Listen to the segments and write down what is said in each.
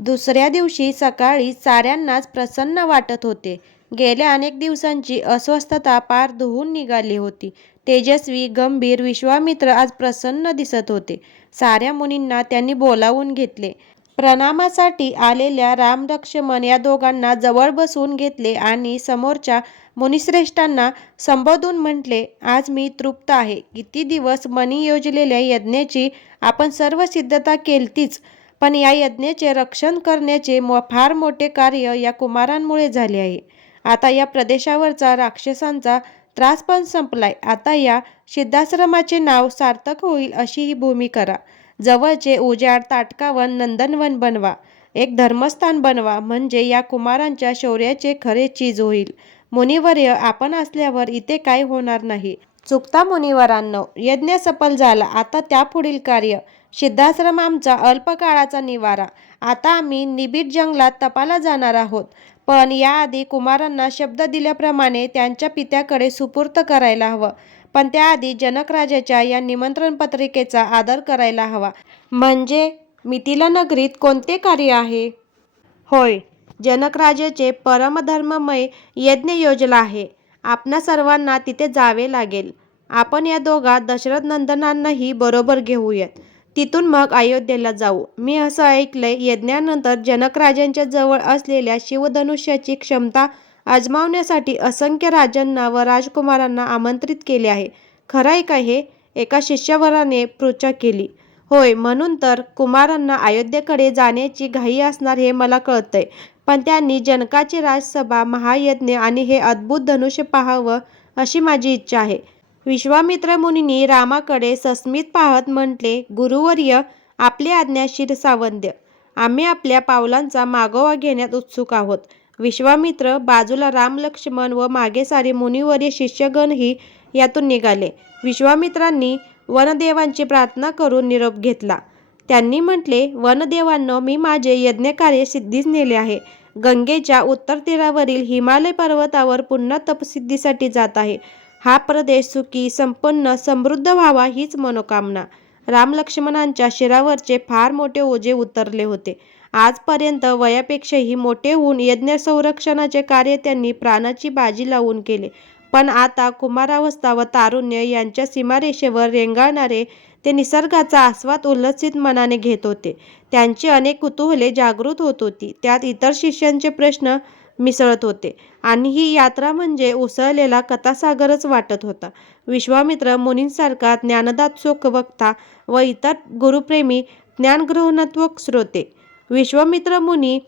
दुसऱ्या दिवशी सकाळी साऱ्यांनाच प्रसन्न वाटत होते. गेल्या अनेक दिवसांची अस्वस्थता पार धुवून निघाली होती. तेजस्वी, गंभीर विश्वामित्र आज प्रसन्न दिसत होते. साऱ्या मुनींना त्यांनी बोलावून घेतले. प्रणामासाठी आलेल्या राम लक्ष्मण या दोघांना जवळ बसवून घेतले आणि समोरच्या मुनिश्रेष्ठांना संबोधून म्हटले, आज मी तृप्त आहे. किती दिवस मनी योजलेल्या यज्ञाची आपण सर्व सिद्धता केलतीच, पण या यज्ञाचे रक्षण करण्याचे फार मोठे कार्य या कुमारांमुळे झाले आहे. आता या प्रदेशावरचा राक्षसांचा त्रास पण संपलाय. आता या सिद्धाश्रमाचे नाव सार्थक होईल अशी ही भूमी करा. जवळचे उजाड ताटकावन नंदनवन बनवा. एक धर्मस्थान बनवा, म्हणजे या कुमारांच्या शौर्याचे खरे चीज होईल. मुनिवर्य, आपण असल्यावर इथे काय होणार नाही. चुकता मुनिवरांनो, यज्ञ सफल झाला. आता त्यापुढील कार्य. सिद्धाश्रम आमचा अल्पकाळाचा निवारा. आता आम्ही निबिड जंगलात तपाला जाणार आहोत. पण याआधी कुमारांना शब्द दिल्याप्रमाणे त्यांच्या पित्याकडे सुपूर्त करायला हवं. पण त्याआधी जनक राजाच्या या निमंत्रण पत्रिकेचा आदर करायला हवा. म्हणजे मिथिला नगरीत कोणते कार्य आहे? होय, जनक राजाचे परमधर्ममय यज्ञ योजला आहे. आपणा सर्वांना तिथे जावे लागेल. आपण या दोघा दशरथ नंदनांनाही बरोबर घेऊयात. तिथून मग अयोध्येला जाऊ. मी असं ऐकलंय, यज्ञानंतर जनक राजांच्या जवळ असलेल्या शिवधनुष्याची क्षमता आजमावण्यासाठी असंख्य राजांना व राजकुमारांना आमंत्रित केले आहे. खरं आहे का हे? एका शिष्यवराने पृच्छा केली. होय, म्हणून तर कुमारांना अयोध्येकडे जाण्याची घाई असणार हे मला कळतंय. पण त्यांनी जनकाची राजसभा, महायज्ञ आणि हे अद्भुत धनुष्य पाहावं अशी माझी इच्छा आहे. विश्वामित्र मुनींनी रामाकडे सस्मित पाहत म्हटले, गुरुवर्य, आपली आज्ञा शिरसावंद्य. आम्ही आपल्या पावलांचा मागोवा घेण्यात उत्सुक आहोत. विश्वामित्र बाजूला, राम लक्ष्मण व मागे सारे मुनिवर्य शिष्यगणही यातून निघाले. विश्वामित्रांनी वनदेवांची प्रार्थना करून निरोप घेतला. त्यांनी म्हटले, वनदेवांनो, मी माझे यज्ञकार्य सिद्धीस नेले आहे. गंगेच्या उत्तर तीरावरील हिमालय पर्वतावर पुन्हा तपसिद्धीसाठी जात आहे. हा प्रदेश सुखी, संपन्न, समृद्ध व्हावा हीच मनोकामना. राम लक्ष्मणांच्या शिरावरचे फार मोठे ओझे उतरले होते. आजपर्यंत वयापेक्षाही मोठे होऊन यज्ञ संरक्षणाचे कार्य त्यांनी प्राणाची बाजी लावून केले. पण आता कुमारावस्था व तारुण्य यांच्या सीमारेषेवर रेंगाळणारे ते निसर्गाचा आस्वाद उल्हसित मनाने घेत होते. त्यांची अनेक कुतूहले जागृत होत होती. त्यात इतर शिष्यांचे प्रश्न मिसळत होते आणि ही यात्रा म्हणजे उसळलेला कथासागरच वाटत होता. विश्वामित्र मुनींसारखा ज्ञानदात्सोक वक्ता व इतर गुरुप्रेमी ज्ञानगृहणत्वक श्रोते. विश्वामित्र मुनी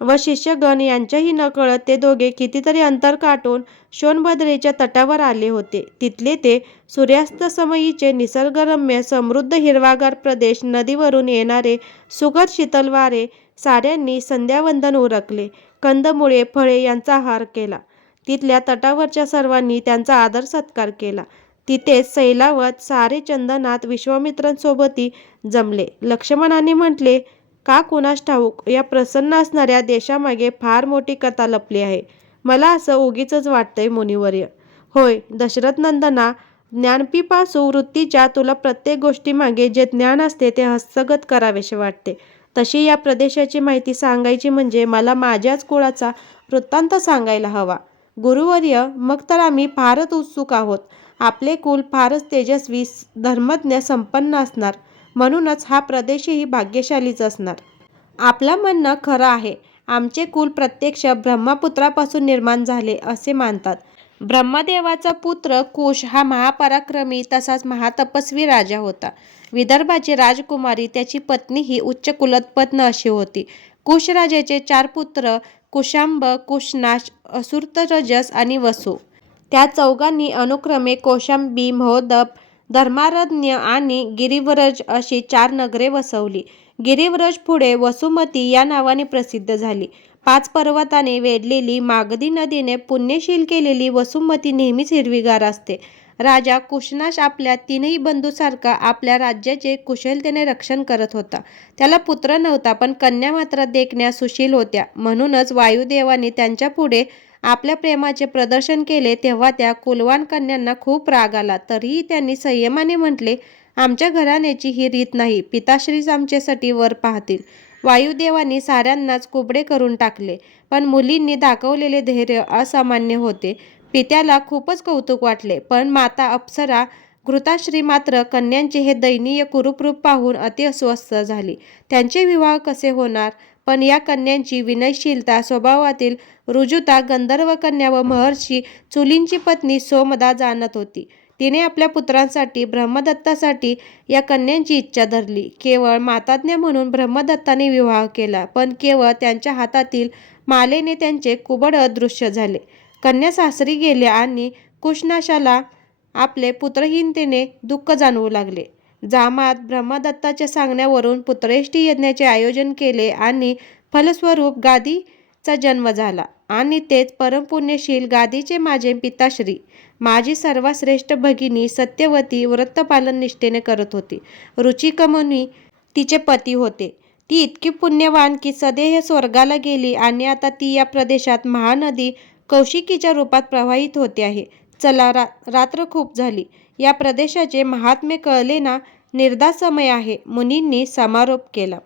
व शिष्यगण यांच्याही नकळत ते दोघे कितीतरी अंतर काढून सोनभद्रेच्या तटावर आले होते. तिथले ते सूर्यास्तसमयीचे निसर्गरम्य समृद्ध हिरवागार प्रदेश, नदीवरून येणारे सुखद शीतल वारे, साऱ्यांनी संध्यावंदन उरकले. कंदमुळे, फळे यांचा आहार केला. तिथल्या तटावरच्या सर्वांनी त्यांचा आदर सत्कार केला. तिथेच सैलावत सारे चंदनात विश्वामित्रांसोबती जमले. लक्ष्मणाने म्हटले, का कुणास ठाऊक, या प्रसन्न असणाऱ्या देशामागे फार मोठी कथा लपली आहे. मला असं उगीचच वाटतंय मुनिवर्य. होय दशरथ नंदना, ज्ञानपिपासू वृत्तीच्या तुला प्रत्येक गोष्टीमागे जे ज्ञान असते ते हस्तगत करावेसे वाटते. तशी या प्रदेशाची माहिती सांगायची म्हणजे मला माझ्याच कुळाचा वृत्तांत सांगायला हवा. गुरुवर्य, मग तर आम्ही फारच उत्सुक आहोत. आपले कुल फारच तेजस्वी, धर्मज्ञ, संपन्न असणार. म्हणूनच हा प्रदेशही भाग्यशालीच असणार. आपलं म्हणणं खरं आहे. आमचे कुल प्रत्यक्ष ब्रह्मपुत्रापासून निर्माण झाले असे मानतात. ब्रह्मदेवाचा पुत्र कुश हा महापराक्रमी तसाच महातपस्वी राजा होता. विदर्भाची राजकुमारी त्याची पत्नी ही उच्च कुलोत्पन्न अशी होती. कुश राजाचे 4 पुत्र, कुशांब, कुशनाश, असुरतरजस आणि वसु. त्या चौघांनी अनुक्रमे कौशांबी, महोदप, धर्मारण्य आणि गिरिव्रज अशी 4 नगरे वसवली. गिरिव्रज पुढे वसुमती या नावाने प्रसिद्ध झाली. 5 पर्वताने वेढलेली, मागधी नदीने पुण्यशील केलेली वसुमती नेहमीच हिरवीगार असते. राजा कुशनाश आपल्या 3ही बंधूंसारखा आपल्या राज्याचे कुशलतेने रक्षण करत होता. त्याला पुत्र नव्हता, पण कन्या मात्र देखण्या, सुशील होत्या. म्हणूनच वायुदेवाने त्यांच्यापुढे आपल्या प्रेमाचे प्रदर्शन केले तेव्हा त्या कुलवान कन्यांना खूप राग आला. तरीही त्यांनी संयमाने म्हटले, आमच्या घराण्याची ही रीत नाही. पिताश्रीच आमच्यासाठी वर पाहतील. वायुदेवानी साऱ्यांनाच कुबडे करून टाकले, पण मुलींनी दाखवलेले धैर्य असामान्य होते. पित्याला खूपच कौतुक वाटले, पण माता अप्सरा घृताश्री मात्र कन्यांचे हे दयनीय कुरूप रूप पाहून अति अस्वस्थ झाली. त्यांचे विवाह कसे होणार? पण या कन्यांची विनयशीलता, स्वभावातील ऋजुता गंधर्व कन्या व महर्षी चुलींची पत्नी सोमदा जाणत होती. तिने आपल्या पुत्रांसाठी ब्रह्मदत्तासाठी या कन्यांची इच्छा धरली. केवळ माताज्ञा म्हणून ब्रह्मदत्ताने विवाह केला, पण केवळ त्यांच्या हातातील मालेने त्यांचे कुबड अदृश्य झाले. कन्या सासरी गेल्या आणि कुशनाशाला आपले पुत्रहीनतेने दुःख जाणवू लागले. जामात ब्रह्मदत्ताच्या सांगण्यावरून पुत्रेष्ठी यज्ञाचे आयोजन केले आणि फलस्वरूप गादीचा जन्म झाला. आणि तेच परमपुण्यशील गादीचे माझे पिताश्री, माझी सर्वात श्रेष्ठ भगिनी सत्यवती व्रतपालन निष्ठेने करत होती. रुचिकमुनी तिचे पती होते. ती इतकी पुण्यवान की सदेह स्वर्गाला गेली आणि आता ती या प्रदेशात महानदी कौशिकीच्या रूपात प्रवाहित होते आहे. चला, रात्र खूप झाली. या प्रदेशाचे महात्म्य कळले ना? निर्धात समय आहे. मुनींनी समारोप केला.